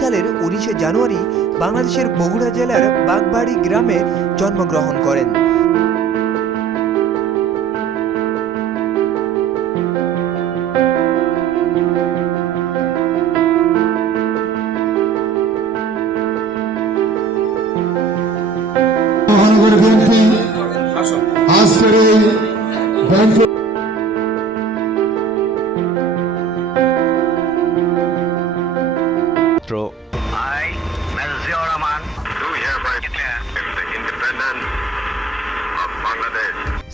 সালের উনিশে জানুয়ারি বাংলাদেশের বগুড়া জেলার বাগবাড়ি গ্রামে জন্মগ্রহণ করেন। আজকের এই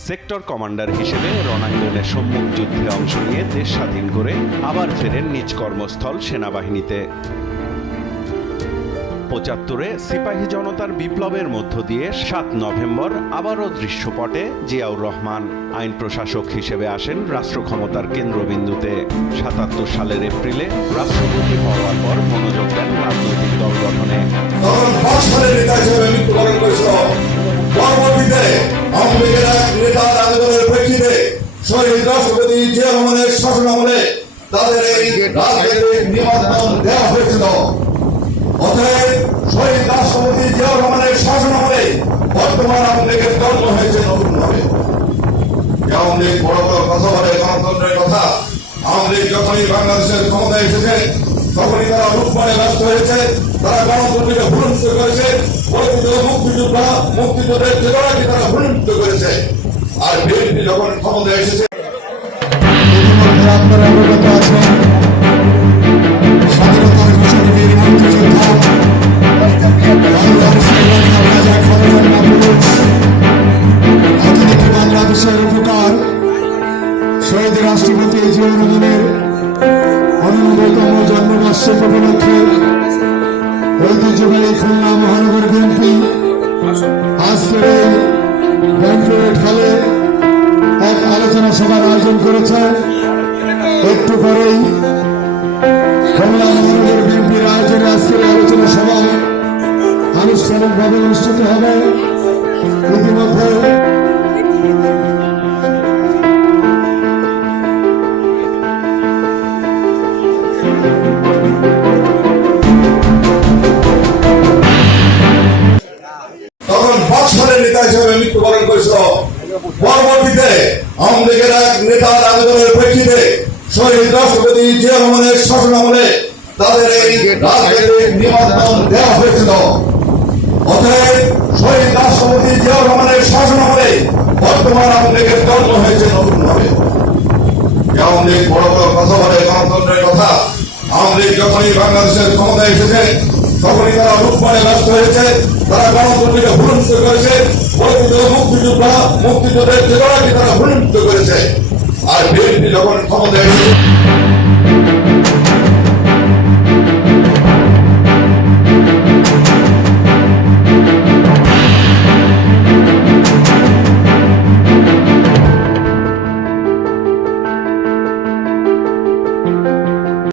সেক্টর কমান্ডার হিসেবে রণাঙ্গনের সম্মুখ যুদ্ধে অংশ নিয়ে দেশ স্বাধীন করে আবার ফেরেন নিজ কর্মস্থল সেনাবাহিনীতে। পঁচাত্তরে সিপাহী জনতার বিপ্লবের মধ্য দিয়ে সাত নভেম্বর আবারও দৃশ্যপটে জিয়াউর রহমান। আইন প্রশাসক হিসেবে আসেন রাষ্ট্র ক্ষমতার কেন্দ্রবিন্দুতে। সাতাত্তর সালের এপ্রিলে রাষ্ট্রপতি হওয়ার পর মনোযোগ দেন রাজনৈতিক দল গঠনে। আওয়ামী নেতার আবেদনের প্রেক্ষিতে শহীদ রাষ্ট্রপতি জিয়া রহমানের শাসন আমলে তাদের এই রাজনৈতিক নিবন্ধন দেওয়া হয়েছিল অতএব শহীদ রাষ্ট্রপতি জিয়া রহমানের শাসন আমলে বর্তমান আওয়ামী লীগের জন্ম হয়েছে নতুন আওয়ামী লীগ বড় বড় কথা বলে গণতন্ত্রের তারা গণতন্ত্রকে ভুলুণ্ঠিত করেছে মুক্তিযোদ্ধা মুক্তিযোদ্ধার চেতনাকে তারা করেছে আর বিএনপি যখন ক্ষমতায় এসেছে আয়োজন করেছে। একটু পরেই কমলা মহানগর বিএনপির আয়োজনে আজকের আলোচনা সভা আনুষ্ঠানিকভাবে অনুষ্ঠিত হবে। ইতিমধ্যে তখন নেতা মৃত্যুবরণ পরবর্তীতে আওয়ামী লীগের এক নেতার আবেদনের প্রেক্ষিতে শহীদ রাষ্ট্রপতি জিয়া রহমানের শাসন আমলে তাদের এই রাজনৈতিক নিবন্ধন দেওয়া হয়েছিল। অতএব শহীদ রাষ্ট্রপতি জিয়া রহমানের শাসন আমলে বর্তমান আওয়ামী লীগের জন্ম হয়েছে নতুন ভাবে। আওয়ামী লীগ বড় বড় কথা বলে, গণতন্ত্রের কথা। আওয়ামী লীগ যখনই বাংলাদেশের ক্ষমতায় এসেছে তখনই তারা রূপমানে ব্যস্ত হয়েছে, তারা গণতন্ত্রকে ভুলুণ্ঠিত করেছে মুক্তিযোদ্ধা, মুক্তিযোদ্ধের চেতনাকে তারা ভুলুণ্ঠিত করেছে। আর বিএনপি যখন ক্ষমতায়